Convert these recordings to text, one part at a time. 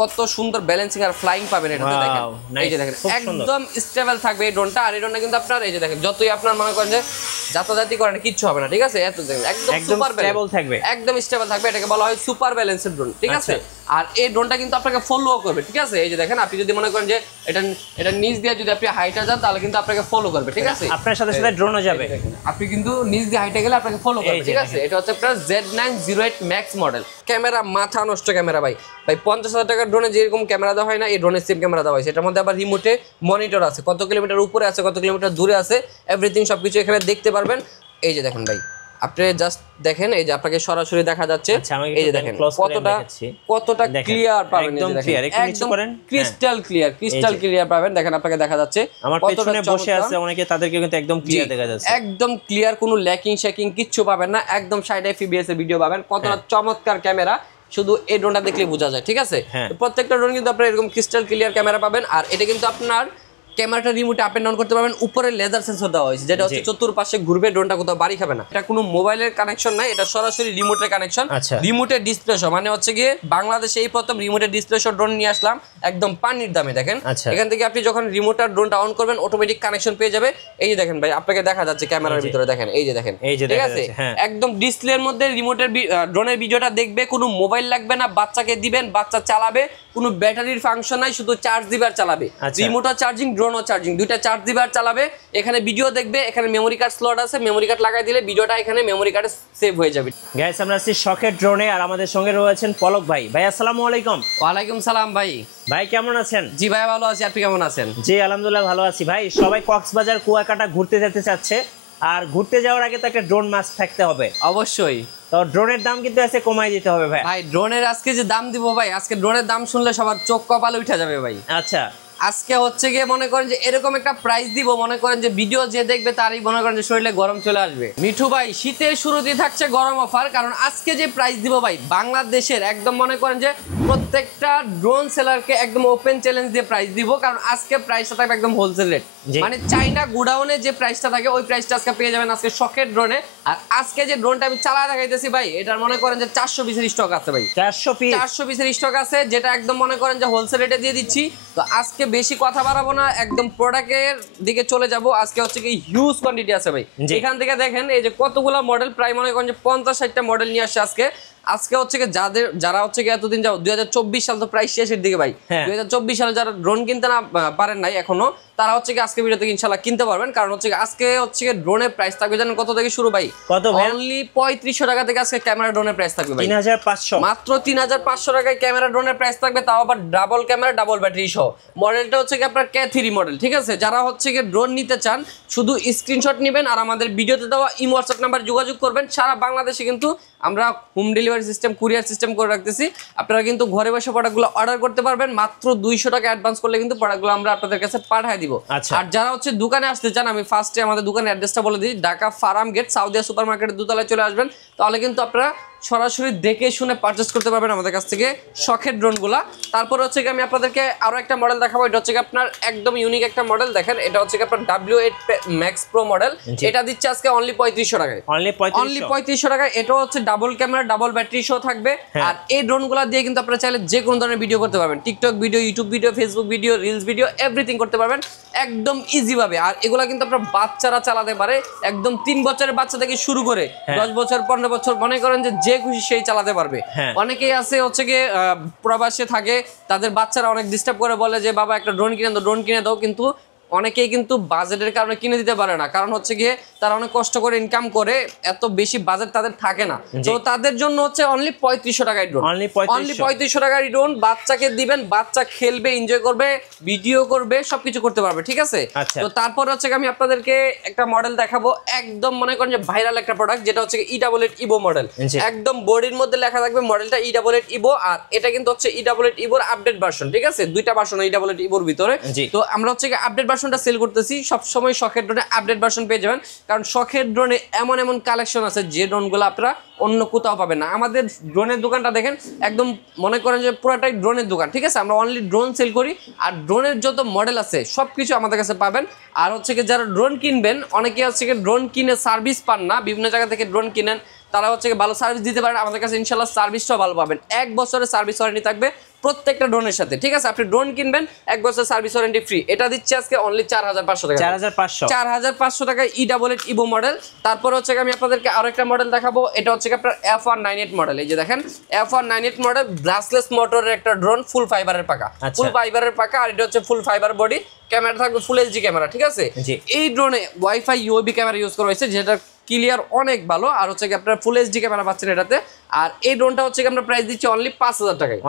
কত সুন্দর balancing are flying পাবেন এটাতে দেখেন এই যে দেখেন একদম স্টেবল থাকবে এই ড্রোনটা আর এই ড্রোনটা কিন্তু আপনার এই যে দেখেন যতই আপনার মনে করেন যে যাতায়াতি করেন কিচ্ছু হবে না ঠিক আছে এত দেখেন একদম সুপার স্টেবল থাকবে একদম স্টেবল থাকবে এটাকে বলা হয় সুপার ব্যালেন্সের ড্রোন ঠিক আছে আর এই ড্রোনটা কিন্তু আপনাকে ফলো করবে ঠিক আছে এই যে দেখেন আপনি যদি মনে করেন যে এটা নিচ দিয়ে যদি আপনি হাইটে যান তাহলে কিন্তু আপনাকে ফলো করবে ঠিক আছে আপনার সাথে সাথে ড্রোনও যাবে আপনি কিন্তু নিচ দিয়ে হাইটে গেলে আপনাকে ফলো করবে ঠিক আছে এটা হচ্ছে আপনার Z908 Max মডেল ক্যামেরা মাথা নষ্ট ক্যামেরা ভাই 50,000 টাকার ড্রোনে যেরকম ক্যামেরা দেওয়া হয় না এই ড্রোনের সেম ক্যামেরা দেওয়া হয় এটার মধ্যে আবার রিমোটে মনিটর আছে কত কিলোমিটার উপরে আছে কত কিলোমিটার দূরে আছে এভরিথিং সবকিছু এখানে দেখতে পারবেন এই যে দেখেন ভাই আপনি জাস্ট দেখেন এই যে আপনাকে সরাসরি দেখা যাচ্ছে এই যে দেখেন কতটা ক্লিয়ার পাবেন একদম ক্লিয়ার একটু করেন ক্রিস্টাল ক্লিয়ার পাবেন দেখেন আপনাকে দেখা যাচ্ছে আমার পেছনে বসে আছে অনেকে তাদেরকে কিন্তু একদম ক্লিয়ার দেখা যাচ্ছে একদম ক্লিয়ার কোনো ল্যাকিং শেকিং কিচ্ছু পাবেন না একদম 60 fps এর ভিডিও পাবেন কতটা চমৎকার ক্যামেরা শুধু এই ড্রোনটা দেখলে বোঝা যায় ঠিক আছে প্রত্যেকটা ড্রোন কিন্তু আপনারা এরকম ক্রিস্টাল ক্লিয়ার ক্যামেরা পাবেন আর এটা কিন্তু আপনার ক্যামেরাটা রিমোটে আপ এন্ড ডাউন করতে পারবেন উপরে লেজার সেন্সর দেওয়া হয়েছে যেটা হচ্ছে চতুর্পাশে ঘুরবে ড্রোনটা কোথাও বাড়ি খাবে না এটা কোনো মোবাইলের কানেকশন নাই এটা সরাসরি রিমোটের কানেকশন রিমোটের ডিসপ্লে সহ মানে হচ্ছে গিয়ে বাংলাদেশে এই প্রথম রিমোটের ডিসপ্লে সহ ড্রোন নিয়ে আসলাম একদম পানির দামে দেখেন এখান থেকে আপনি যখন রিমোটার ড্রোনটা অন করবেন অটোমেটিক কানেকশন পেয়ে যাবে এই যে দেখেন ভাই আপনাকে দেখা যাচ্ছে ক্যামেরার ভিতরে দেখেন এই যে দেখেন ঠিক আছে একদম ডিসপ্লের মধ্যে রিমোটের ড্রোনের ভিডিওটা দেখবে কোনো মোবাইল লাগবে না বাচ্চাকে দিবেন বাচ্চা চালাবে কোনো ব্যাটারির ফাংশন নাই শুধু চার্জ দিবে আর চালাবে রিমোটও চার্জিং ড্রোনও চার্জিং দুইটা চার্জ দিবে আর চালাবে এখানে ভিডিও দেখবে এখানে মেমোরি কার্ড স্লট আছে মেমোরি কার্ড লাগাই দিলে ভিডিওটা এখানে মেমোরি কার্ডে সেভ হয়ে যাবে গাইস আমরা আছি শখের ড্রোনে আর আমাদের সঙ্গে রয়েছেন পলক ভাই ভাই আসসালামু আলাইকুম ওয়া আলাইকুম সালাম ভাই ভাই কেমন আছেন জি ভাই ভালো আছি আপনি কেমন আছেন জি আলহামদুলিল্লাহ ভালো আছি ভাই সবাই কক্সবাজার কুয়াকাটা ঘুরতে যেতে চাচ্ছে আর ঘুরতে যাওয়ার আগে তো একটা ড্রোন মাস্ট থাকতে হবে অবশ্যই তো ড্রোনের দাম কিন্তু আছে কমাই দিতে হবে ভাই ভাই ড্রোনের আজকে যে দাম দিব ভাই আজকে ড্রোনের দাম শুনলে সবার চোখ কপালে উঠে যাবে ভাই আচ্ছা আজকে হচ্ছে গিয়ে মনে করেন যে এরকম একটা প্রাইস দিব মনে করেন যে ভিডিও যে দেখবে তারই মনে করেন যে শরীরে গরম চলে আসবে মিঠু ভাই শীতের শুরুতেই থাকছে গরম অফার কারণ আজকে যে প্রাইস দিব ভাই বাংলাদেশের একদম মনে করেন যে প্রত্যেকটা ড্রোন সেলারকে একদম ওপেন চ্যালেঞ্জ দিয়ে প্রাইস দিব কারণ আজকে প্রাইসটা থাকবে একদম হোলসেল রেট মানে চাইনা গোডাউনে যে প্রাইসটা থাকে ওই প্রাইসটা আজকে পেয়ে যাবেন আজকে শখের ড্রোনে আর আজকে যে ড্রোনটা আমি চালা দেখাইতেছি ভাই এটার মনে করেন যে 400 পিসের স্টক আছে ভাই 400 পিসের স্টক আছে যেটা একদম মনে করেন যে হোলসেল রেটে দিয়ে দিচ্ছি তো আজকে বেশি কথা বাড়াবো না একদম প্রোডাক্টের দিকে চলে যাব আজকে হচ্ছে কি হিউজ কোয়ান্টিটি আছে ভাই এখান থেকে দেখেন এই যে কতগুলো মডেল প্রায় মনে করেন যে 50-60টা মডেল নিয়ে আসছে আজকে হচ্ছে কি যারা হচ্ছে কি এতদিন যাও 2024 সাল তো প্রায় শেষের দিকে ভাই 2024 সালে যারা ড্রোন কিনতে না পারেন নাই এখনো তারা হচ্ছে কি আজকে ভিডিও থেকে ইনশাআল্লাহ কিনতে পারবেন কারণ হচ্ছে আজকে হচ্ছে কি ড্রোনের প্রাইস থাকবে জানেন কত থেকে শুরু ভাই কত অনলি 3500 টাকা থেকে আজকে ক্যামেরা ড্রোনের প্রাইস থাকবে ভাই 3500 মাত্র 3500 টাকায় ক্যামেরা ড্রোনের প্রাইস থাকবে তাও আবার ডাবল ক্যামেরা ডাবল ব্যাটারি সহ মডেলটা হচ্ছে কি আপনার K3 মডেল ঠিক আছে যারা হচ্ছে কি ড্রোন নিতে চান শুধু স্ক্রিনশট নেবেন আর আমাদের ভিডিওতে দেওয়া ইমো WhatsApp নাম্বার যোগাযোগ করবেন সারা বাংলাদেশে কিন্তু আমরা home delivery system courier system করে রাখতেছি আপনারা কিন্তু ঘরে বসে প্রোডাক্টগুলো অর্ডার করতে পারবেন মাত্র 200 টাকা অ্যাডভান্স করলে কিন্তু প্রোডাক্টগুলো আমরা আপনাদের কাছে পাঠিয়ে দিব আর যারা হচ্ছে দোকানে আসতে চান আমি ফার্স্টে আমাদের দোকানের অ্যাড্রেসটা বলে দিই ঢাকা ফার্ম গেট সাউদিয়া সুপারমার্কেটের দোতলায় চলে আসবেন তাহলে কিন্তু আপনারা সরাসরি দেখে শুনে পারচেজ করতে পারবেন আমাদের কাছ থেকে শখের ড্রোনগুলা তারপর হচ্ছে কি আমি আপনাদেরকে আরো একটা মডেল দেখাবো এটা হচ্ছে কি আপনার একদম ইউনিক একটা মডেল দেখেন এটা হচ্ছে কি আপনার W8 Max Pro মডেল এটা দিচ্ছে আজকে অনলি 3500 টাকায় অনলি 3500 টাকায় এটা হচ্ছে ডাবল ক্যামেরা ডাবল ব্যাটারি সহ থাকবে আর এই ড্রোনগুলা দিয়ে কিন্তু আপনারা চাইলে যে কোনো ধরনের ভিডিও করতে পারবেন TikTok video YouTube video Facebook video reels video everything করতে পারবেন একদম ইজি ভাবে আর এগুলা কিন্তু আপনার বাচ্চারা চালাতে পারে একদম 3 বছরের বাচ্চা থেকে শুরু করে 10 বছর 15 বছর মনে করেন যে খুশি সেই চালাতে পারবে অনেকেই আছে হচ্ছে কি প্রবাসে থাকে তাদের বাচ্চারা অনেক ডিস্টার্ব করে বলে যে বাবা একটা ড্রোন কিনে দাও কিন্তু অনেকেই কিন্তু বাজেটের কারণে কিনে দিতে পারে না কারণ হচ্ছে গিয়ে তারা অনেক কষ্ট করে ইনকাম করে এত বেশি বাজেট তাদের থাকে না তো তাদের জন্য হচ্ছে অনলি 3500 টাকায় ড্রোন অনলি 3500 টাকায় ড্রোন বাচ্চাকে দিবেন বাচ্চা খেলবে এনজয় করবে ভিডিও করবে সবকিছু করতে পারবে ঠিক আছে তো তারপর হচ্ছে আমি আপনাদেরকে একটা মডেল দেখাবো একদম মনে করেন যে ভাইরাল একটা প্রোডাক্ট যেটা হচ্ছে E88 Evo মডেল একদম বডির মধ্যে লেখা থাকবে মডেলটা E88 Evo আর এটা কিন্তু হচ্ছে E88 Evo এর আপডেট ভার্সন ঠিক আছে দুইটা ভার্সন E88 Evo এর ভিতরে তো আমরা হচ্ছে আপডেট ভার্সনটা সেল করতেছি সব সময় শখের ড্রোনে আপডেট ভার্সন পেয়ে যাবেন কারণ শখের ড্রোনে এমন কালেকশন আছে যে ড্রোনগুলো আপনারা অন্য কোথাও পাবেন না আমাদের ড্রোনের দোকানটা দেখেন একদম মনে করেন যে পুরোটাই ড্রোনের দোকান ঠিক আছে আমরা অনলি ড্রোন সেল করি আর ড্রোনের যত মডেল আছে সবকিছু আমাদের কাছে পাবেন আর হচ্ছে কি যারা ড্রোন কিনবেন অনেকে হচ্ছে কি ড্রোন কিনে সার্ভিস পান না বিভিন্ন জায়গা থেকে ড্রোন কিনেন তারা হচ্ছে ভালো সার্ভিস দিতে পারেন আমাদের কাছে ইনশাআল্লাহ সার্ভিসটাও ভালো পাবেন 1 বছরের সার্ভিস ওয়ারেন্টি থাকবে প্রত্যেকটা ড্রোনের সাথে, ঠিক আছে? আপনি ড্রোন কিনবেন 1 বছর সার্ভিস ওয়ারেন্টি ফ্রি, এটা দিচ্ছে আজকে অনলি 4500 টাকা। 4500 টাকায় E88 ইভো মডেল। তারপর হচ্ছে আমি আপনাদেরকে আরো একটা মডেল দেখাবো, এটা হচ্ছে আপনার F198 মডেল। এই যে দেখেন F198 মডেল, ব্রাসলেস মোটরের একটা ড্রোন, ফুল ফাইবারের পাকা, ফুল ফাইবারের পাকা, আর এটা হচ্ছে ফুল ফাইবার বডি, ক্যামেরা থাকবে ফুল এইচডি ক্যামেরা, ঠিক আছে? এই ড্রোনে ওয়াইফাই ইউএবি ক্যামেরা ইউজ করা হয়েছে, যেটা ক্লিয়ার অনেক ভালো, আর হচ্ছে কি আপনার ফুল এইচডি ক্যামেরা পাচ্ছেন এটাতে। আর এই ড্রোনটা হচ্ছে কি আমরা প্রাইস দিচ্ছি অনলি 5000 টাকায়,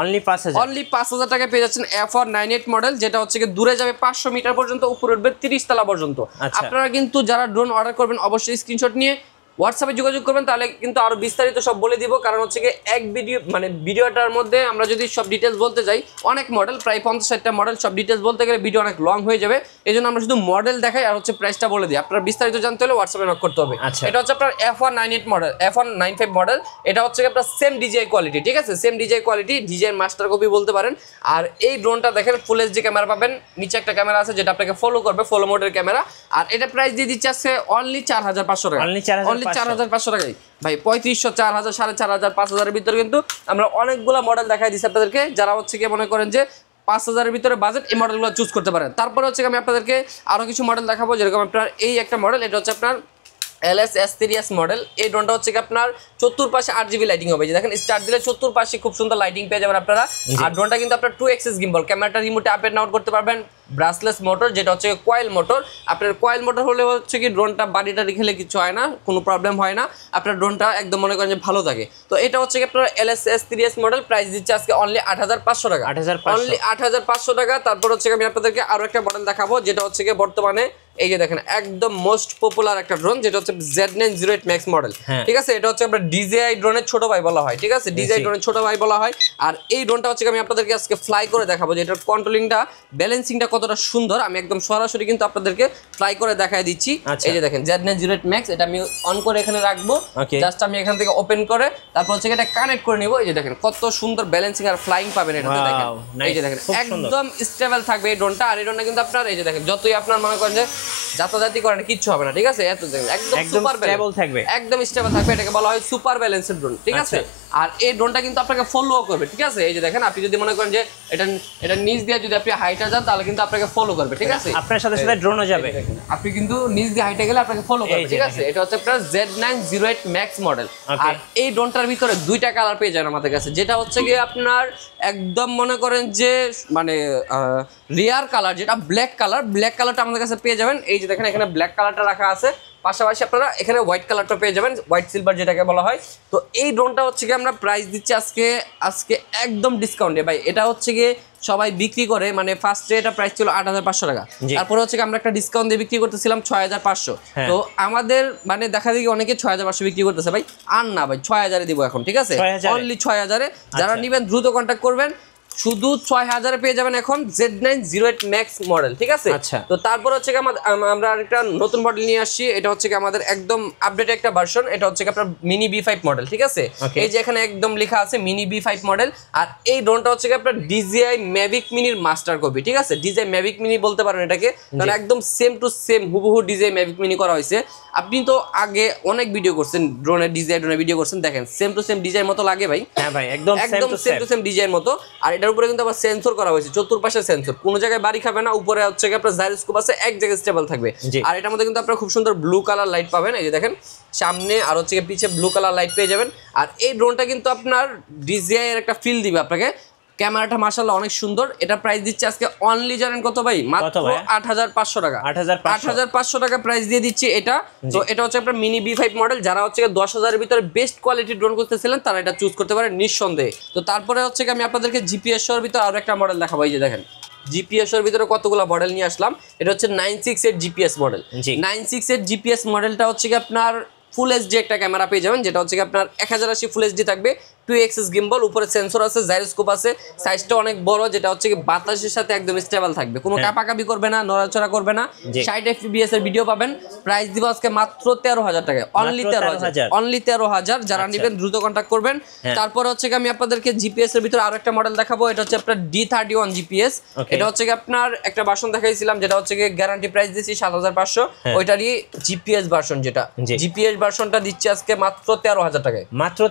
অনলি 5000 টাকায় পেয়ে যাচ্ছেন F198 মডেল, যেটা হচ্ছে কি দূরে যাবে 500 মিটার পর্যন্ত, উপরে উঠবে 30 তলা পর্যন্ত। আপনারা কিন্তু যারা ড্রোন অর্ডার করবেন অবশ্যই স্ক্রিনশট নিয়ে হোয়াটসঅ্যাপে যোগাযোগ করবেন, তাহলে কিন্তু আরো বিস্তারিত সব বলে দিব। কারণ হচ্ছে কি এক ভিডিও মানে ভিডিওটার মধ্যে আমরা যদি সব ডিটেলস বলতে যাই, অনেক মডেল, প্রায় 50-60টা মডেল, সব ডিটেলস বলতে গেলে ভিডিও অনেক লং হয়ে যাবে। এই জন্য আমরা শুধু মডেল দেখাই আর হচ্ছে প্রাইসটা বলে দিই। আপনারা বিস্তারিত জানতে হলে হোয়াটসঅ্যাপে নক করতে হবে। এটা হচ্ছে আপনার F198 মডেল, F195 মডেল। এটা হচ্ছে আপনার সেম ডিজিআই কোয়ালিটি, ঠিক আছে? Same DJI quality, DJI master copy বলতে পারেন। আর এই ড্রোনটা দেখেন ফুল এইচডি ক্যামেরা পাবেন, নিচে একটা ক্যামেরা আছে যেটা আপনাকে ফলো করবে, ফলো মোডের ক্যামেরা। আর এটা প্রাইস দিয়ে দিচ্ছে আছে অনলি 4500 টাকা, অনলি 4500 টাকা ভাই। 3500, 4000, 4500, 5000 এর ভিতরে কিন্তু আমরা অনেকগুলো মডেল দেখাই দিচ্ছি আপনাদেরকে। যারা হচ্ছে কি মনে করেন যে 5000 এর ভিতরে বাজেট, এই মডেলগুলো চুজ করতে পারেন। তারপরে হচ্ছে আমি আপনাদেরকে আরো কিছু মডেল দেখাবো, যেরকম আপনার এই একটা মডেল, এটা হচ্ছে আপনার LS S3S মডেল। এই ড্রোনটা হচ্ছে কি আপনার চতুর্পাশে 8GB লাইটিং হবে, যে দেখেন স্টার্ট দিলে চতুর্পাশে খুব সুন্দর লাইটিং পেয়ে যাবেন আপনারা। আর ড্রোনটা কিন্তু আপনার 2 এক্সিস গিম্বল, ক্যামেরাটা রিমোটে আপ এন্ড ডাউন করতে পারবেন। ব্রাসলেস মোটর, যেটা হচ্ছে কয়েল মোটর। আপনার কয়েল মোটর হলে হচ্ছে কি ড্রোনটা বাড়িটা রেখে কিছু হয় না, কোনো প্রবলেম হয় না, আপনার ড্রোনটা একদম মনে করেন যে ভালো থাকে। তো এটা হচ্ছে কি আপনার LS S3S মডেল, প্রাইস দিচ্ছে আজকে অনলি 8500 টাকা, অনলি 8500 টাকা। তারপর হচ্ছে আমি আপনাদেরকে আরো একটা মডেল দেখাবো, যেটা হচ্ছে কি বর্তমানে এই যে দেখেন একদম মোস্ট পপুলার একটা ড্রোন, যেটা হচ্ছে Z908 Max মডেল, ঠিক আছে? এটা হচ্ছে আপনার DJI ড্রোনের ছোট ভাই বলা হয়, ঠিক আছে? DJI ড্রোনের ছোট ভাই বলা হয়। আর এই ড্রোনটা হচ্ছে আমি আপনাদেরকে আজকে ফ্লাই করে দেখাবো, যে এটার কন্ট্রোলিংটা, ব্যালেন্সিংটা কতটা সুন্দর, আমি একদম সরাসরি কিন্তু আপনাদেরকে ফ্লাই করে দেখাই দিচ্ছি। এই যে দেখেন Z908 Max, এটা আমি অন করে এখানে রাখবো, জাস্ট আমি এখান থেকে ওপেন করে তারপর হচ্ছে এটা কানেক্ট করে নিব। এই যে দেখেন কত সুন্দর ব্যালেন্সিং আর ফ্লাইং পাবেন এটাতে, দেখেন এই যে দেখেন একদম স্টেবল থাকবে এই ড্রোনটা। আর এই ড্রোনটা কিন্তু আপনার এই যে দেখেন যতই আপনার মনে করেন যে যাতায়াতি করেন কিচ্ছু হবে না, ঠিক আছে? এত একদম স্টেবল থাকবে, একদম স্টেবল থাকবে। এটাকে বলা হয় সুপার ব্যালেন্সড ড্রোন, ঠিক আছে? আর এই ড্রোনটা কিন্তু আপনাকে ফলো করবে, ঠিক আছে? এই যে দেখেন আপনি যদি মনে করেন যে এটা নিচ দিয়ে যদি আপনি হাইটে যান, তাহলে কিন্তু আপনাকে ফলো করবে, ঠিক আছে? আপনার সাথে সাথে ড্রোনও যাবে, আপনি কিন্তু নিচ দিয়ে হাইটে গেলে আপনাকে ফলো করবে, ঠিক আছে? এটা হচ্ছে আপনার Z908 Max মডেল। আর এই ড্রোনটার ভিতরে দুইটা কালার পেয়ে যান আমাদের কাছে, যেটা হচ্ছে কি আপনার একদম মনে করেন যে মানে রিয়ার কালার, যেটা ব্ল্যাক কালারটা আমাদের কাছে পেয়ে যাবেন। এই যে দেখেন এখানে ব্ল্যাক কালারটা রাখা আছে, পাশাপাশি আপনারা এখানে হোয়াইট কালারটা পেয়ে যাবেন, হোয়াইট সিলভার যেটাকে বলা হয়। তো এই ড্রোনটা হচ্ছে কি আমরা প্রাইস দিচ্ছি আজকে একদম ডিসকাউন্টে ভাই। এটা হচ্ছে কি সবাই বিক্রি করে, মানে ফার্স্টে এটা প্রাইস ছিল 8500 টাকা, তারপরে হচ্ছে কি আমরা একটা ডিসকাউন্ট দিয়ে বিক্রি করতেছিলাম 6500। তো আমাদের মানে দেখা দেখি অনেকে 6500 বিক্রি করতেছে ভাই, আর না ভাই 6000 দিব এখন, ঠিক আছে? অনলি 6000। যারা নেবেন দ্রুত কন্ট্যাক্ট করবেন, শুধু 6000 পেয়ে যাবেন এখন Z908 Max মডেল, ঠিক আছে? তো তারপর হচ্ছে আমরা একটা নতুন মডেল নিয়ে আসছি, এটা হচ্ছে কি আমাদের একদম আপডেট একটা ভার্সন। এটা হচ্ছে কি আপনার মিনি B5 মডেল, ঠিক আছে? এই যে এখানে একদম লেখা আছে মিনি B5 মডেল। আর এই ড্রোনটা হচ্ছে কি আপনার DJI Mavic মিনির মাস্টার কপি, ঠিক আছে? DJI Mavic মিনি বলতে পারেন এটাকে, কারণ একদম সেম টু সেম হুবহু DJI Mavic মিনি করা হয়েছে। আপনি তো আগে অনেক ভিডিও করছেন ড্রোনের, DJI ড্রোনের ভিডিও করছেন, দেখেন সেম টু সেম DJI মতো লাগে ভাই। হ্যাঁ ভাই, একদম সেম টু সেম DJI এর মতো। আর এটার উপরে কিন্তু আবার সেন্সর করা হয়েছে, চতুর্পাশে সেন্সর, কোনো জায়গায় বাড়ি খাবে না। উপরে হচ্ছে কি আপনার জাইরোস্কোপ আছে, এক জায়গায় স্টেবল থাকবে। আর এটার মধ্যে কিন্তু আপনারা খুব সুন্দর ব্লু কালার লাইট পাবেন, এই যে দেখেন সামনে আর হচ্ছে কি পিছে ব্লু কালার লাইট পেয়ে যাবেন। আর এই ড্রোনটা কিন্তু আপনার DJI এর একটা ফিল দিবে আপনাকে। ক্যামেরাটা মাশাআল্লাহ অনেক সুন্দর। এটা প্রাইস দিচ্ছে আজকে অনলি জানেন কত ভাই? মাত্র 8500 টাকা, 8500 টাকা প্রাইস দিয়ে দিচ্ছি এটা। তো এটা হচ্ছে আপনার মিনি B5 মডেল। যারা হচ্ছে 10000 এর ভিতরে বেস্ট কোয়ালিটির ড্রোন করতেছিলেন, তারা এটা চুজ করতে পারেন নিঃসন্দেহে। তো তারপরে হচ্ছে আমি আপনাদেরকে GPS এর ভিতরে আরো একটা মডেল দেখাবো। এই যে দেখেন GPS এর ভিতরে কতগুলো মডেল নিয়ে আসলাম। এটা হচ্ছে 968 GPS মডেল। 968 GPS মডেলটা হচ্ছে কি আপনার ফুল এইচডি একটা ক্যামেরা পেয়ে যাবেন, যেটা হচ্ছে কি আপনার 1080 ফুল এইচডি থাকবে, 2 এক্সিস গিম্বল, উপরে সেন্সর আছে, জাইরোস্কোপ আছে, সাইজটা অনেক বড়, যেটা হচ্ছে কি বাতাসের সাথে একদম স্টেবল থাকবে, কোনো কাঁপাকাঁপি করবে না, নড়াচড়া করবে না। 60 fps এর ভিডিও পাবেন। প্রাইস দিব আজকে মাত্র 13000 টাকা, অনলি 13000। যারা নেবেন দ্রুত কন্টাক্ট করবেন। তারপর হচ্ছে কি আমি আপনাদেরকে GPS এর ভিতরে আরো একটা মডেল দেখাবো। এটা হচ্ছে আপনার D31 GPS। এটা হচ্ছে কি আপনার একটা ভার্সন দেখাইছিলাম, যেটা হচ্ছে কি গ্যারান্টি প্রাইস দিচ্ছি 7500, ওইটারই GPS ভার্সন, যেটা GPS ভার্সনটা দিচ্ছে আজকে মাত্র 13000 টাকায়, মাত্র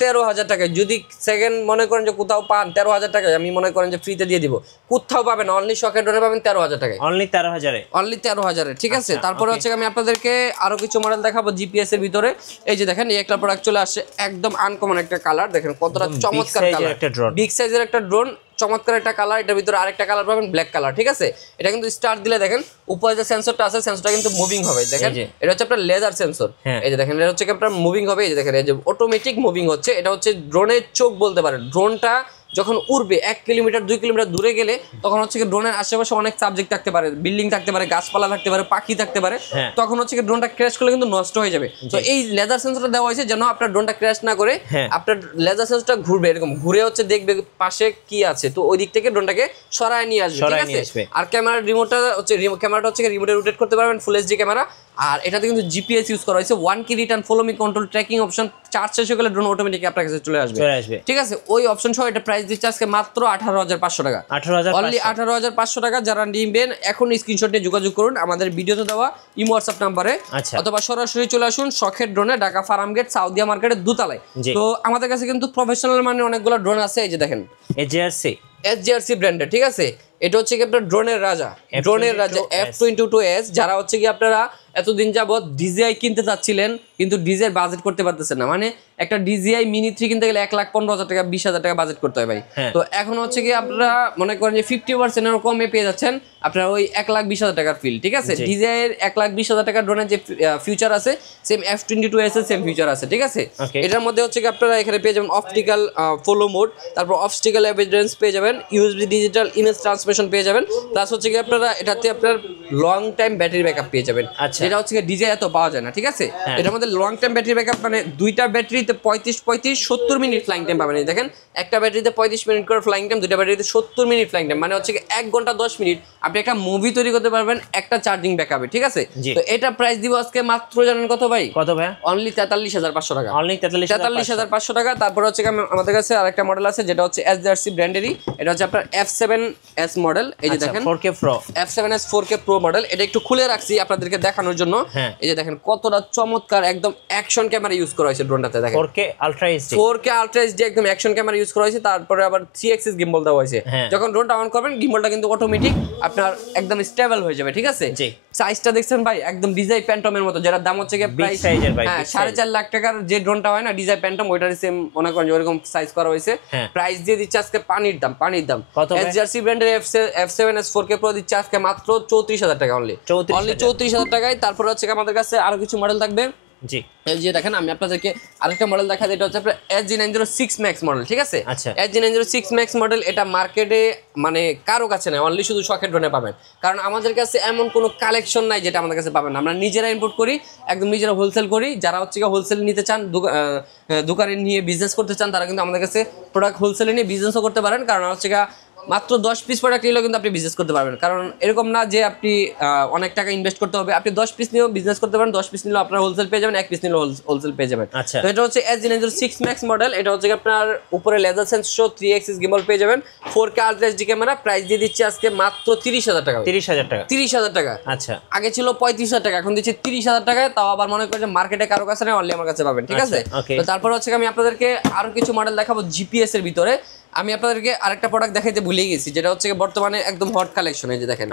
13000 13,000 টাকায়। যদি সেকেন্ড মনে করেন যে কোথাও পান 13,000 টাকায়, আমি মনে করেন যে ফ্রিতে দিয়ে দিব। কোথাও পাবেন অনলি শখের ড্রোনে পাবেন 13,000 টাকায়, অনলি 13,000 অনলি 13,000 ঠিক আছে। তারপরে হচ্ছে আমি আপনাদেরকে আরো কিছু মডেল দেখাবো জিপিএস এর ভিতরে। এই যে দেখেন এই একটা প্রোডাক্ট চলে আসছে, একদম আনকমন একটা কালার, দেখেন কতটা চমৎকার কালার, বিগ সাইজের একটা ড্রোন, চমৎকার একটা কালার। এটার ভিতরে আরেকটা কালার পাবেন ব্ল্যাক কালার, ঠিক আছে। এটা কিন্তু স্টার্ট দিলে দেখেন উপরে যে সেন্সরটা আছে, সেন্সরটা কিন্তু মুভিং হবে, দেখেন এটা হচ্ছে আপনার লেজার সেন্সর। এই যে দেখেন এটা হচ্ছে আপনার মুভিং হবে, এই যে দেখেন এই যে অটোমেটিক মুভিং হচ্ছে। এটা হচ্ছে ড্রোনের চোখ বলতে পারেন। ড্রোনটা যখন উড়বে 1 কিলোমিটার 2 কিলোমিটার দূরে গেলে তখন হচ্ছে কি ড্রোনের আশেপাশে অনেক সাবজেক্ট থাকতে পারে, বিল্ডিং থাকতে পারে, গাছপালা থাকতে পারে, পাখি থাকতে পারে, তখন হচ্ছে কি ড্রোনটা ক্র্যাশ করলে কিন্তু নষ্ট হয়ে যাবে। তো এই লেজার সেন্সরটা দেওয়া হয়েছে যেন আপনার ড্রোনটা ক্র্যাশ না করে, আপনার লেজার সেন্সরটা ঘুরবে, এরকম ঘুরে হচ্ছে দেখবে পাশে কি আছে, তো ওই দিক থেকে ড্রোনটাকে সরায় নিয়ে আসবে, ঠিক আছে। আর ক্যামেরার রিমোটটা হচ্ছে ক্যামেরাটা হচ্ছে রিমোটে রোটেট করতে পারবেন, ফুল এইচডি ক্যামেরা। আর এটাতে কিন্তু জিপিএস ইউজ করা হয়েছে, 1 কি return, follow me control, tracking option, charge শেষ হয়ে গেলে ড্রোন অটোমেটিক আপনার কাছে চলে আসবে, ঠিক আছে। ওই অপশন সহ এটা প্রাইস দিচ্ছে আজকে মাত্র 18,500 টাকা, অনলি 18,500 টাকা। যারা নিবেন এখন স্ক্রিনশট নিয়ে যোগাযোগ করুন আমাদের ভিডিওতে দেওয়া ইমো হোয়াটসঅ্যাপ নাম্বারে, অথবা সরাসরি চলে আসুন শখের ড্রোনে, ঢাকা ফার্ম গেট, সাউদিয়া মার্কেটের দোতলায়। তো আমাদের কাছে কিন্তু প্রফেশনাল মানে অনেকগুলো ড্রোন আছে, এই যে দেখেন এসজিআরসি ব্র্যান্ডের, ঠিক আছে। এটা হচ্ছে কি আপনার ড্রোনের রাজা, ড্রোনের রাজা F22S। যারা হচ্ছে কি আপনারা এতদিন যাবত ডিজিআই কিনতে চাচ্ছিলেন কিন্তু ডিজিআই বাজেট করতে পারতেছেন না, মানে একটা ডিজিআই মিনি 3 কিনতে গেলে 1,15,000 টাকা 20,000 টাকা বাজেট করতে হয় ভাই। তো এখন হচ্ছে কি আপনারা মনে করেন যে 50% এর কমে পেয়ে যাচ্ছেন আপনারা ওই 1,20,000 টাকার ফিল, ঠিক আছে। ডিজিআই এর 1,20,000 টাকার ড্রোনের যে ফিউচার আছে সেম F22S এর সেম ফিউচার আছে, ঠিক আছে। এটার মধ্যে হচ্ছে কি আপনারা এখানে পেয়ে যাবেন অপটিক্যাল ফলো মোড, তারপর অপটিক্যাল এভিডেন্স পেয়ে যাবেন, ইউএসবি ডিজিটাল ইমেজ ট্রান্সমিশন পেয়ে যাবেন, প্লাস হচ্ছে কি আপনারা এটাতে আপনার লং টাইম ব্যাটারি ব্যাকআপ পেয়ে যাবেন, যেটা হচ্ছে কি ডিজিআই এত পাওয়া যায় না, ঠিক আছে। এটার মধ্যে লং টাইম ব্যাটারি ব্যাকআপ মানে দুইটা ব্যাটারিতে 35-70 মিনিট ফ্লাইং টাইম পাবেন। দেখেন একটা ব্যাটারিতে 35 মিনিট করে ফ্লাইং টাইম, দুইটা ব্যাটারিতে 70 মিনিট ফ্লাইং টাইম, মানে হচ্ছে 1 ঘন্টা 10 মিনিট আপনি একটা মুভি তৈরি করতে পারবেন একটা চার্জিং ব্যাকআপে, ঠিক আছে। তো এটা প্রাইস দিব আজকে মাত্র জানেন কত ভাই? কত ভাই? অনলি 43,500 টাকা, অনলি 43,500 টাকা। তারপর হচ্ছে আমাদের কাছে আরেকটা মডেল আছে যেটা হচ্ছে এসজিআরসি ব্র্যান্ডেরই, এটা হচ্ছে আপনার F7S মডেল। এই যে দেখেন 4K Pro, F7S 4K Pro model. এটা একটু খুলে রাখছি আপনাদেরকে দেখানোর জন্য। এই যে দেখেন কতটা চমৎকার একদম অ্যাকশন ক্যামেরা ইউজ করা হয়েছে ড্রোনটাতে, দেখেন 4K Ultra HD, 4K Ultra HD একদম অ্যাকশন ক্যামেরা ইউজ করা হয়েছে। তারপরে আবার 3 অ্যাক্সিস গিম্বল দেওয়া হয়েছে। যখন ড্রোনটা অন করবেন গিম্বলটা কিন্তু অটোমেটিক আপনার একদম স্টেবল হয়ে যাবে, ঠিক আছে। সাইজটা দেখছেন ভাই একদম ডিজাই প্যান্টমের মতো, যার দাম হচ্ছে কি প্রাইস 4.5 লাখ টাকার যে ড্রোনটা হয় না ডিজাই প্যান্টম, ওইটার সেম মনে করেন ওরকম সাইজ করা হয়েছে। প্রাইস দিয়ে দিচ্ছে আজকে পানির দাম, পানির দাম। এসজিআরসি ব্র্যান্ডের F7S 4K Pro দিচ্ছে আজকে মাত্র 34,000 টাকা, অনলি 34,000 টাকায়। তারপর হচ্ছে আমাদের কাছে আরো কিছু মডেল থাকবে। জি এই যে দেখেন আমি আপনাদেরকে আরেকটা মডেল দেখাই, এটা হচ্ছে আপনার SG906 Max মডেল, ঠিক আছে। SG906 Max মডেল এটা মার্কেটে মানে কারো কাছে নাই, অনলি শুধু শখের ড্রোনে পাবেন। কারণ আমাদের কাছে এমন কোনো কালেকশন নাই যেটা আমাদের কাছে পাবেন না, আমরা নিজেরা ইম্পোর্ট করি, একদম নিজেরা হোলসেল করি। যারা হচ্ছে হোলসেল নিতে চান, দোকানে নিয়ে বিজনেস করতে চান, তারা কিন্তু আমাদের কাছে প্রোডাক্ট হোলসেলে নিয়ে বিজনেসও করতে পারেন। কারণ হচ্ছে মাত্র 10 পিস প্রোডাক্ট নিলেও কিন্তু আপনি বিজনেস করতে পারবেন। কারণ এরকম না যে আপনি অনেক টাকা ইনভেস্ট করতে হবে, আপনি 10 পিস নিয়েও বিজনেস করতে পারেন। 10 পিস নিলেও আপনার হোলসেল পেয়ে যাবেন, 1 পিস নিলেও হোলসেল পেয়ে যাবেন। তো এটা হচ্ছে SG906 Max মডেল। এটা হচ্ছে আপনার উপরে লেজার সেন্সর, 3 অ্যাক্সিস গিম্বল পেয়ে যাবেন, 4K Ultra HD camera. Price দিয়ে দিচ্ছে আজকে মাত্র 30,000 টাকা, 30,000 টাকা। আচ্ছা, আগে ছিল 35,000 টাকা, এখন দিচ্ছে 30,000 টাকায়। তাও আবার মনে করেন যে মার্কেটে কারো কাছে নেই, অনলি আমার কাছে পাবেন, ঠিক আছে। তো তারপর হচ্ছে আমি আপনাদেরকে আরো কিছু মডেল দেখাবো জিপিএস এর ভিতরে। আমি আপনাদেরকে আরেকটা প্রোডাক্ট দেখাইতে ভুলে গেছি, যেটা হচ্ছে বর্তমানে একদম হট কালেকশন। এই যে দেখেন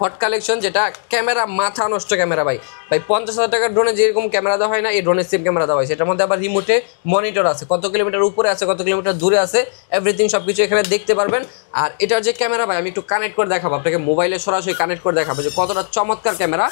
হট কালেকশন, যেটা ক্যামেরা মাথা নষ্ট ক্যামেরা ভাই। 50,000 টাকার ড্রোনে যেরকম ক্যামেরা দেওয়া হয় না, এই ড্রোনের সেম ক্যামেরা দেওয়া হয়েছে। এটার মধ্যে আবার রিমোটে মনিটর আছে, কত কিলোমিটার উপরে আছে, কত কিলোমিটার দূরে আছে, এভরিথিং সবকিছু এখানে দেখতে পারবেন। আর এটার যে ক্যামেরা ভাই আমি একটু কানেক্ট করে দেখাবো আপনাকে, মোবাইলে সরাসরি কানেক্ট করে দেখাবো যে কতটা চমৎকার ক্যামেরা।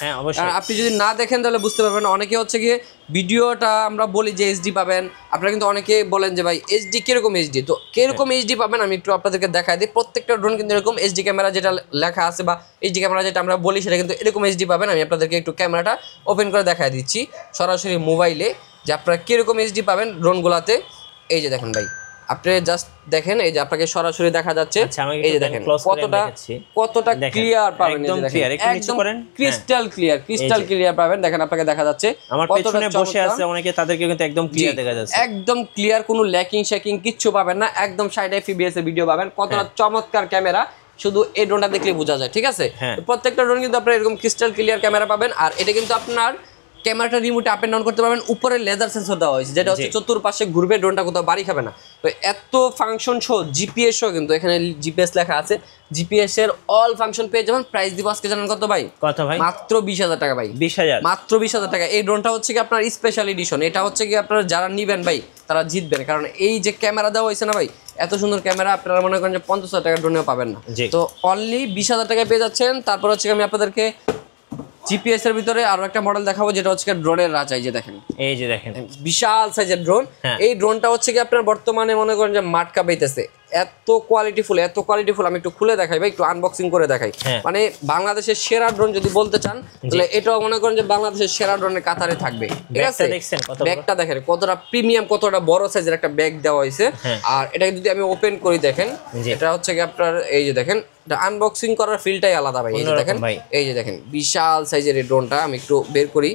আপনি যদি না দেখেন তাহলে বুঝতে পারবেন। অনেকে হচ্ছে গিয়ে ভিডিওটা আমরা বলি যে এইচডি পাবেন, আপনারা কিন্তু অনেকে বলেন যে ভাই এইচডি কিরকম এইচডি, তো কিরকম এইচডি পাবেন আমি একটু আপনাদেরকে দেখাই দিই। প্রত্যেকটা ড্রোন কিন্তু এরকম এইচডি ক্যামেরা যেটা লেখা আছে বা এইচডি ক্যামেরা যেটা আমরা বলি সেটা কিন্তু এরকম এইচডি পাবেন। আমি আপনাদেরকে একটু ক্যামেরাটা ওপেন করে দেখাই দিচ্ছি সরাসরি মোবাইলে যে আপনারা কিরকম এইচডি পাবেন ড্রোনগুলোতে। এই যে দেখেন ভাই, আপনি জাস্ট দেখেন, এই যে আপনাকে সরাসরি দেখা যাচ্ছে। এই যে দেখেন কতটা ক্লিয়ার পাবেন, একদম ক্রিস্টাল ক্লিয়ার পাবেন। দেখেন আপনাকে দেখা যাচ্ছে, আমার পেছনে বসে আছে অনেকে, তাদেরকে কিন্তু একদম ক্লিয়ার দেখা যাচ্ছে, একদম ক্লিয়ার, কোনো ল্যাকিং শেকিং কিচ্ছু পাবেন না, একদম 60 fps এর ভিডিও পাবেন। কতটা চমৎকার ক্যামেরা শুধু এই ড্রোনটা দেখলে বোঝা যায়, ঠিক আছে। প্রত্যেকটা ড্রোন কিন্তু আপনারা এরকম ক্রিস্টাল ক্লিয়ার ক্যামেরা পাবেন। আর এটা কিন্তু আপনার ক্যামেরাটা রিমোটে আপ এন্ড ডাউন করতে পারবেন, উপরে লেজার সেন্সর দেওয়া হয়েছে যেটা হচ্ছে চতুর্পাশে ঘুরবে, ড্রোনটা কোথাও বাড়ি খাবে না। তো এত ফাংশন সহ জিপিএস সহ কিন্তু এখানে জিপিএস লেখা আছে, জিপিএস এর অল ফাংশন পেয়ে যাবেন। প্রাইস দিব আজকে জানেন কত ভাই? কত ভাই? মাত্র 20,000 টাকা ভাই। 20,000 মাত্র 20,000 টাকা। এই ড্রোনটা হচ্ছে কি আপনার স্পেশাল এডিশন, এটা হচ্ছে কি আপনারা যারা নিবেন ভাই তারা জিতবেন, কারণ এই যে ক্যামেরা দেওয়া হয়েছে না ভাই, এত সুন্দর ক্যামেরা আপনারা মনে করেন যে 50,000 টাকা ড্রোনেও পাবেন না। তো অনলি 20,000 টাকায় পেয়ে যাচ্ছেন। তারপর হচ্ছে আমি আপনাদেরকে জিপিএস এর ভিতরে আরো একটা মডেল দেখাবো যেটা হচ্ছে ড্রোনের রাজা। এই যে দেখেন, এই যে দেখেন বিশাল সাইজের ড্রোন। এই ড্রোনটা হচ্ছে কি আপনার বর্তমানে মনে করেন যে মাটকা পাইতেছে, এত কোয়ালিটিফুল। আমি একটু খুলে দেখাই ভাই, একটু আনবক্সিং করে দেখাই। মানে বাংলাদেশের সেরা ড্রোন যদি বলতে চান তাহলে এটাও মনে করেন যে বাংলাদেশের সেরা ড্রোনের কাতারে থাকবে। ঠিক আছে, ব্যাগটা দেখেন কতটা প্রিমিয়াম, কতটা বড় সাইজের একটা ব্যাগ দেওয়া হয়েছে। আর এটা যদি আমি ওপেন করি দেখেন, এটা হচ্ছে কি আপনার এই যে দেখেন, আনবক্সিং করার ফিলটাই আলাদা ভাই। এই যে দেখেন, এই যে দেখেন বিশাল সাইজের এই ড্রোনটা, আমি একটু বের করি।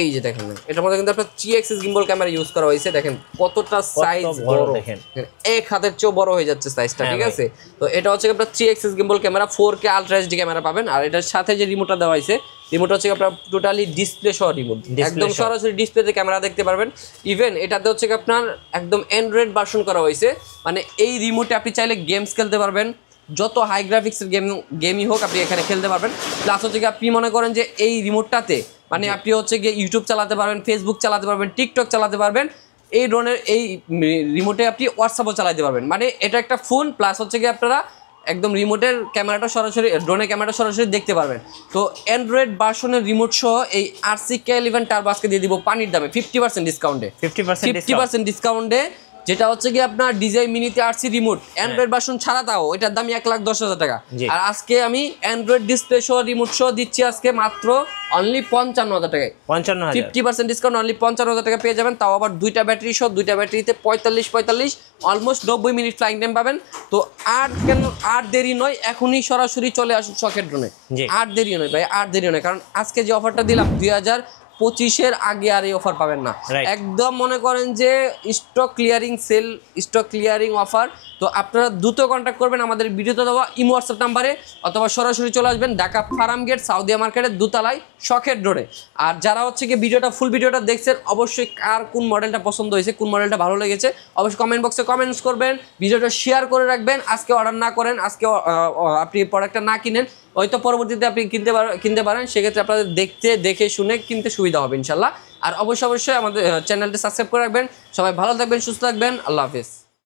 এই যে দেখেন, এটার মধ্যে কিন্তু আপনার 3 এক্সিস গিম্বল ক্যামেরা ইউজ করা হয়েছে। দেখেন কতটা সাইজ বড়, দেখেন এক হাতের চেয়েও বড় হয়ে যাচ্ছে সাইজটা। ঠিক আছে, তো এটা হচ্ছে আপনার 3 axis gimbal camera, 4K ultra HD camera পাবেন। আর এটার সাথে যে রিমোটটা দেওয়া হয়েছে, রিমোট হচ্ছে আপনার টোটালি ডিসপ্লে সহ রিমোট, একদম সরাসরি ডিসপ্লেতে ক্যামেরা দেখতে পারবেন। ইভেন এটাতে হচ্ছে আপনার একদম অ্যান্ড্রয়েড ভার্সন করা হয়েছে, মানে এই রিমোটে আপনি চাইলে গেমস খেলতে পারবেন, যত হাই গ্রাফিক্সের গেমই হোক আপনি এখানে খেলতে পারবেন। প্লাস হচ্ছে কি আপনি মনে করেন যে এই রিমোটটাতে মানে আপনি হচ্ছে গিয়ে ইউটিউব চালাতে পারবেন, ফেসবুক চালাতে পারবেন, টিকটক চালাতে পারবেন। এই ড্রোনের এই রিমোটে আপনি হোয়াটসঅ্যাপও চালাতে পারবেন। মানে এটা একটা ফোন প্লাস হচ্ছে কি আপনারা একদম রিমোটের ক্যামেরাটা সরাসরি, ড্রোনের ক্যামেরাটা সরাসরি দেখতে পারবেন। তো অ্যান্ড্রয়েড ভার্সনের রিমোট সহ এই RC-K11 টার্বো আজকে দিয়ে দিব পানির দামে 50% ডিসকাউন্টে, 50% ডিসকাউন্টে, যেটা হচ্ছে কি আপনার ডিজাই মিনিতে RC রিমোট অ্যান্ড্রয়েড ভার্সন ছাড়া, তাও এটার দাম 1,10,000 টাকা। আর আজকে আমি অ্যান্ড্রয়েড ডিসপ্লে সহ রিমোট সহ দিচ্ছি আজকে মাত্র অনলি 55,000 টাকায়। 50% ডিসকাউন্ট, অনলি 55,000 টাকা পেয়ে যাবেন, তাও আবার দুইটা ব্যাটারি সহ। দুইটা ব্যাটারিতে 45 অলমোস্ট 90 মিনিট ফ্লাইং টাইম পাবেন। তো আর দেরি নয়, এখনই সরাসরি চলে আসুন শখের ড্রোনে। আর দেরি নয় ভাই, আর দেরি নয়, কারণ আজকে যে অফারটা দিলাম 2025-এর আগে আর এই অফার পাবেন না। একদম মনে করেন যে stock clearing sell, stock clearing offer. তো আপনারা দ্রুত কন্ট্যাক্ট করবেন আমাদের ভিডিওতে দেওয়া ইমো হোয়াটসঅ্যাপ নাম্বারে, অথবা সরাসরি চলে আসবেন ঢাকা ফার্ম গেট সাউদিয়া মার্কেটের দোতলায় শখের ড্রোনে। আর যারা হচ্ছে কি ফুল ভিডিওটা দেখছেন, অবশ্যই কার কোন মডেলটা পছন্দ হয়েছে, কোন মডেলটা ভালো লেগেছে, অবশ্যই কমেন্ট বক্সে কমেন্টস করবেন, ভিডিওটা শেয়ার করে রাখবেন। আজকে অর্ডার না করেন, আজকে আপনি প্রোডাক্টটা না কিনেন, হয়তো পরবর্তীতে আপনি কিনতে পারেন, সেক্ষেত্রে আপনাদের দেখে শুনে কিনতে সুবিধা হবে ইনশাল্লাহ। আর অবশ্যই আমাদের চ্যানেলটি সাবস্ক্রাইব করে রাখবেন। সবাই ভালো থাকবেন, সুস্থ থাকবেন, আল্লাহ হাফেজ।